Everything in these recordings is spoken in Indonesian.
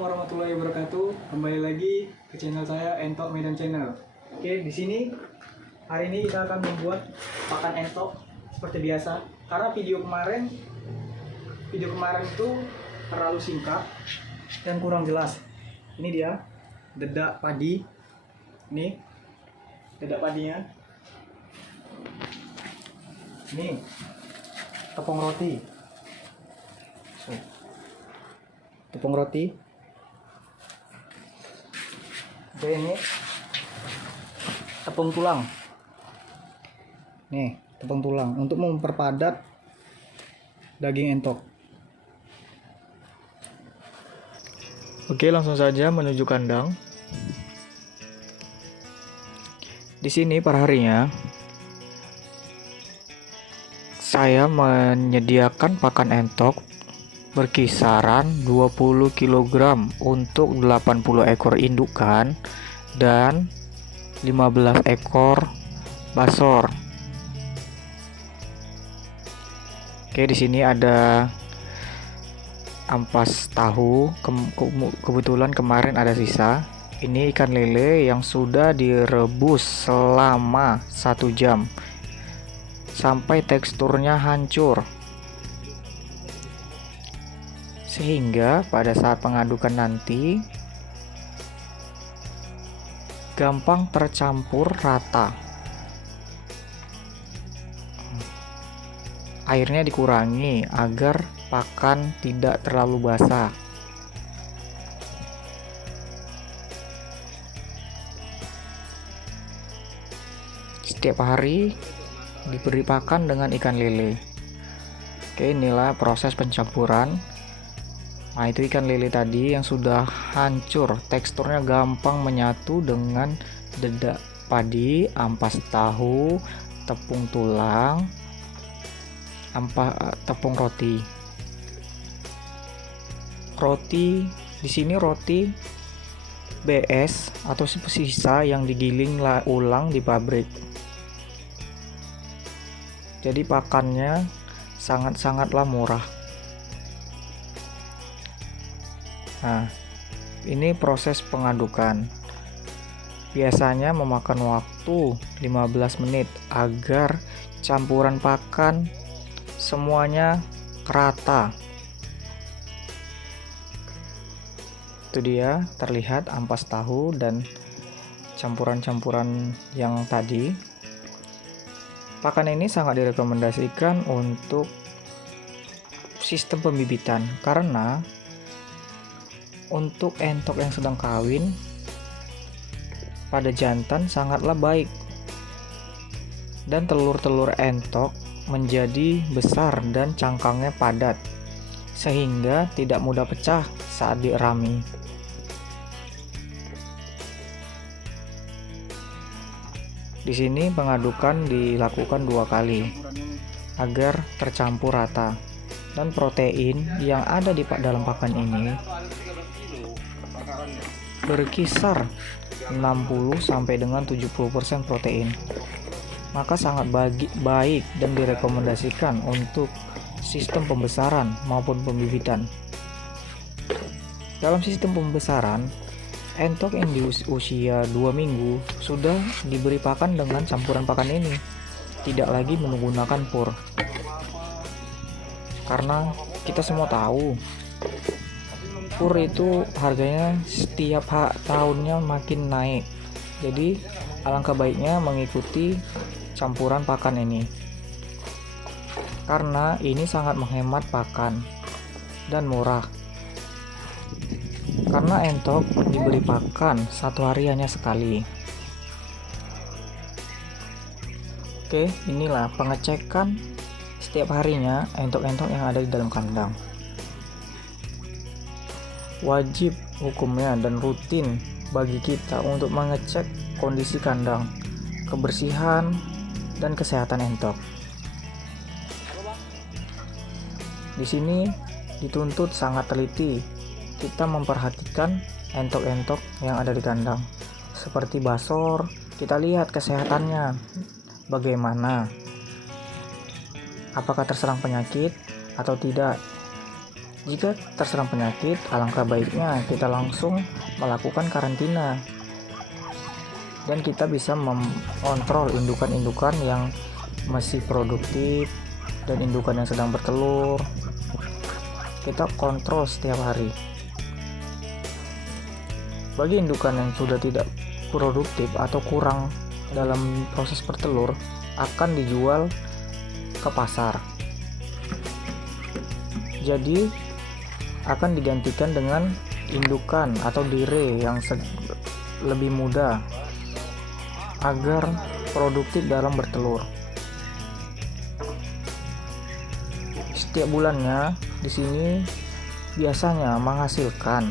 Assalamualaikum warahmatullahi wabarakatuh. Kembali lagi ke channel saya Entok Medan Channel. Oke, di sini hari ini kita akan membuat pakan entok seperti biasa. Karena video kemarin itu terlalu singkat dan kurang jelas. Ini dia dedak padi. Ini dedak padinya. Ini tepung roti. Tepung roti. Oke, ini tepung tulang. Nih, tepung tulang untuk memperpadat daging entok. Oke, langsung saja menuju kandang. Di sini per harinya saya menyediakan pakan entok berkisaran 20 kg untuk 80 ekor indukan dan 15 ekor basor. Oke, di sini ada ampas tahu. Kebetulan kemarin ada sisa. Ini ikan lele yang sudah direbus selama 1 jam sampai teksturnya hancur, sehingga pada saat pengadukan nanti gampang tercampur rata. Airnya dikurangi agar pakan tidak terlalu basah. Setiap hari diberi pakan dengan ikan lele. Oke, inilah proses pencampuran. Nah, itu ikan lele tadi yang sudah hancur, teksturnya gampang menyatu dengan dedak padi, ampas tahu, tepung tulang, tepung roti. Roti di sini roti BS atau sisa yang digiling ulang di pabrik. Jadi pakannya sangat-sangatlah murah. Nah, ini proses pengadukan. Biasanya memakan waktu 15 menit agar campuran pakan semuanya rata. Itu dia, terlihat ampas tahu dan campuran-campuran yang tadi. Pakan ini sangat direkomendasikan untuk sistem pembibitan karena untuk entok yang sedang kawin pada jantan sangatlah baik, dan telur-telur entok menjadi besar dan cangkangnya padat sehingga tidak mudah pecah saat dierami. Di sini pengadukan dilakukan 2 kali agar tercampur rata, dan protein yang ada di dalam pakan ini berkisar 60 sampai dengan 70% protein. Maka sangat baik dan direkomendasikan untuk sistem pembesaran maupun pembibitan. Dalam sistem pembesaran, entok yang di usia 2 minggu sudah diberi pakan dengan campuran pakan ini, tidak lagi menggunakan pur. Karena kita semua tahu pur itu harganya setiap tahunnya makin naik. Jadi alangkah baiknya mengikuti campuran pakan ini, karena ini sangat menghemat pakan dan murah. Karena entok diberi pakan 1 hari hanya sekali. Oke, inilah pengecekan setiap harinya entok-entok yang ada di dalam kandang. Wajib hukumnya dan rutin bagi kita untuk mengecek kondisi kandang, kebersihan, dan kesehatan entok. Di sini dituntut sangat teliti kita memperhatikan entok-entok yang ada di kandang. Seperti basor, kita lihat kesehatannya bagaimana, apakah terserang penyakit atau tidak. Jika terserang penyakit, alangkah baiknya kita langsung melakukan karantina. Dan kita bisa mengontrol indukan-indukan yang masih produktif dan indukan yang sedang bertelur. Kita kontrol setiap hari. Bagi indukan yang sudah tidak produktif atau kurang dalam proses bertelur, akan dijual ke pasar. Jadi akan digantikan dengan indukan atau dire yang lebih muda agar produktif dalam bertelur. Setiap bulannya di sini biasanya menghasilkan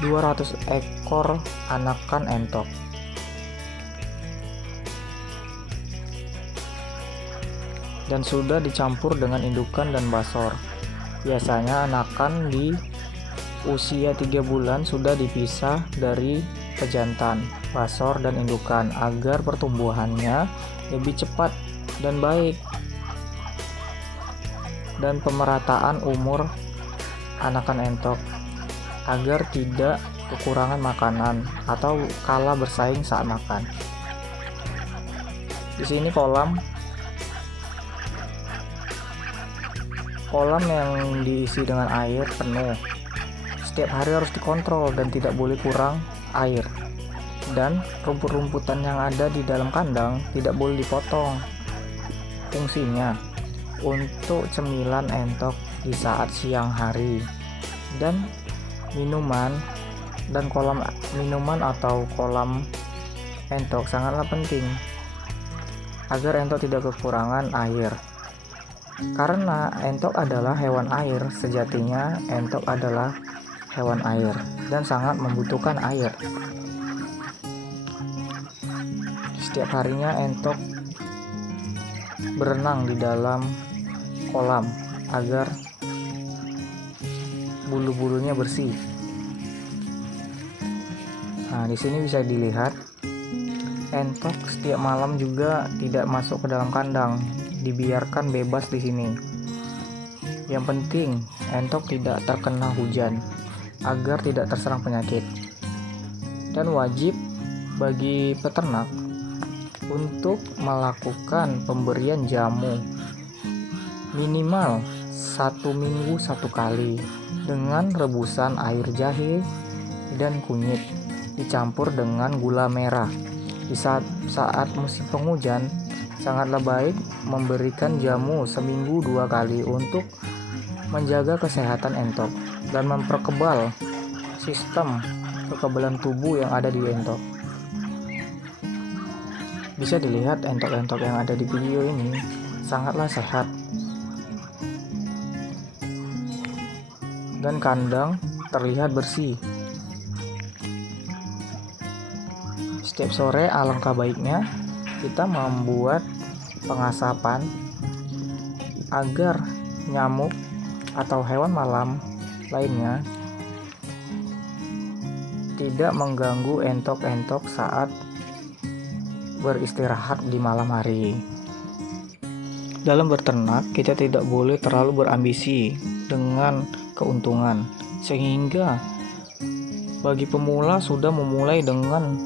200 ekor anakan entok. Dan sudah dicampur dengan indukan dan basor. Biasanya anakan di usia 3 bulan sudah dipisah dari pejantan, basor, dan indukan agar pertumbuhannya lebih cepat dan baik. Dan pemerataan umur anakan entok agar tidak kekurangan makanan atau kalah bersaing saat makan. Di sini kolam yang diisi dengan air penuh. Setiap hari harus dikontrol dan tidak boleh kurang air. Dan rumput-rumputan yang ada di dalam kandang tidak boleh dipotong. Fungsinya untuk cemilan entok di saat siang hari. Dan minuman atau kolam entok sangatlah penting agar entok tidak kekurangan air. Karena entok adalah hewan air, sejatinya entok adalah hewan air dan sangat membutuhkan air. Setiap harinya entok berenang di dalam kolam agar bulu-bulunya bersih. Nah, di sini bisa dilihat entok setiap malam juga tidak masuk ke dalam kandang, dibiarkan bebas di sini. Yang penting entok tidak terkena hujan agar tidak terserang penyakit. Dan wajib bagi peternak untuk melakukan pemberian jamu minimal 1 minggu 1 kali dengan rebusan air jahe dan kunyit dicampur dengan gula merah. Di saat musim penghujan, sangatlah baik memberikan jamu seminggu 2 kali untuk menjaga kesehatan entok dan memperkebal sistem kekebalan tubuh yang ada di entok. Bisa dilihat entok-entok yang ada di video ini sangatlah sehat. Dan kandang terlihat bersih. Setiap sore alangkah baiknya kita membuat pengasapan agar nyamuk atau hewan malam lainnya tidak mengganggu entok-entok saat beristirahat di malam hari. Dalam berternak, kita tidak boleh terlalu berambisi dengan keuntungan, sehingga bagi pemula sudah memulai dengan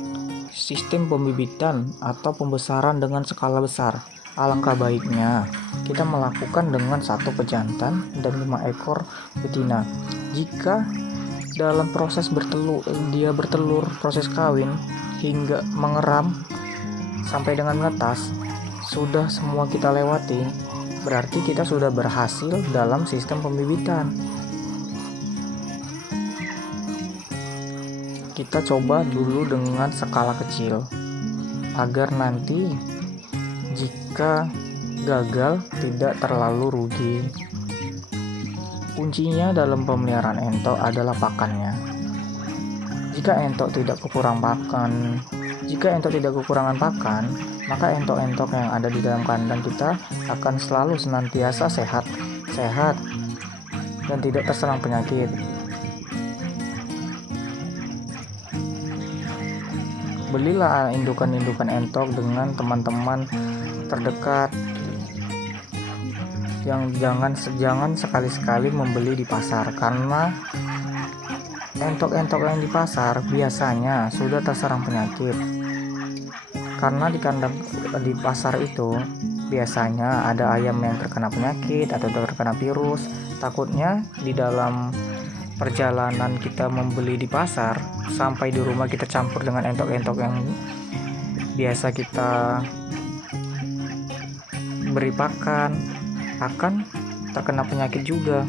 sistem pembibitan atau pembesaran dengan skala besar. Alangkah baiknya kita melakukan dengan 1 pejantan dan 5 ekor betina. Jika dalam proses bertelur, proses kawin hingga mengeram sampai dengan menetas sudah semua kita lewati, berarti kita sudah berhasil dalam sistem pembibitan. Kita coba dulu dengan skala kecil agar nanti jika gagal tidak terlalu rugi. Kuncinya dalam pemeliharaan entok adalah pakannya. Jika entok tidak kekurangan pakan, maka entok-entok yang ada di dalam kandang kita akan selalu senantiasa sehat dan tidak terserang penyakit. Belilah indukan-indukan entok dengan teman-teman terdekat yang jangan sekali-sekali membeli di pasar, karena entok-entok yang di pasar biasanya sudah terserang penyakit. Karena di kandang di pasar itu biasanya ada ayam yang terkena penyakit atau terkena virus. Takutnya di dalam perjalanan kita membeli di pasar, sampai di rumah kita campur dengan entok-entok yang biasa kita beri pakan, akan terkena penyakit juga.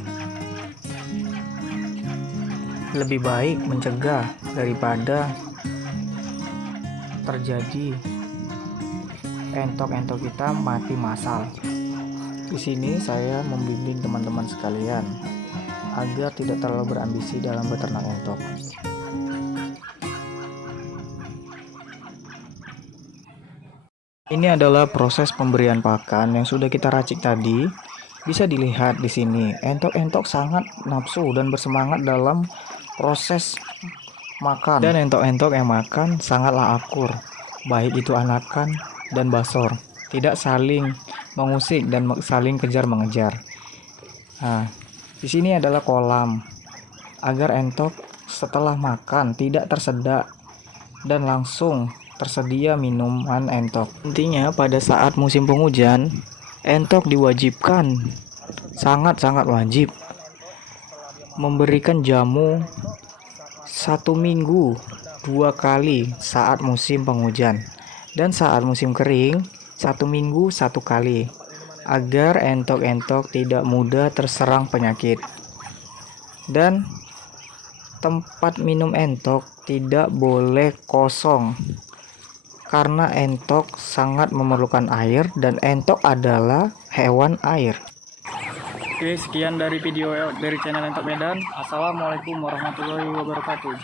Lebih baik mencegah daripada terjadi entok-entok kita mati massal. Di sini saya membimbing teman-teman sekalian agar tidak terlalu berambisi dalam beternak entok. Ini adalah proses pemberian pakan yang sudah kita racik tadi. Bisa dilihat di sini, entok-entok sangat nafsu dan bersemangat dalam proses makan. Dan entok-entok yang makan sangatlah akur, baik itu anakan dan basor, tidak saling mengusik dan saling kejar mengejar. Nah, di sini adalah kolam agar entok setelah makan tidak tersedak dan langsung tersedia minuman entok. Intinya pada saat musim penghujan, entok diwajibkan, sangat-sangat wajib memberikan jamu 1 minggu 2 kali saat musim penghujan, dan saat musim kering 1 minggu 1 kali, agar entok-entok tidak mudah terserang penyakit. Dan tempat minum entok tidak boleh kosong, karena entok sangat memerlukan air dan entok adalah hewan air. Oke, sekian dari video dari channel Entok Medan. Assalamualaikum warahmatullahi wabarakatuh.